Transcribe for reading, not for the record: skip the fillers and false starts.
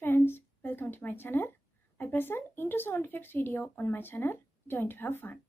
friends, welcome to my channel. I present intro sound effects video on my channel. Join to have fun.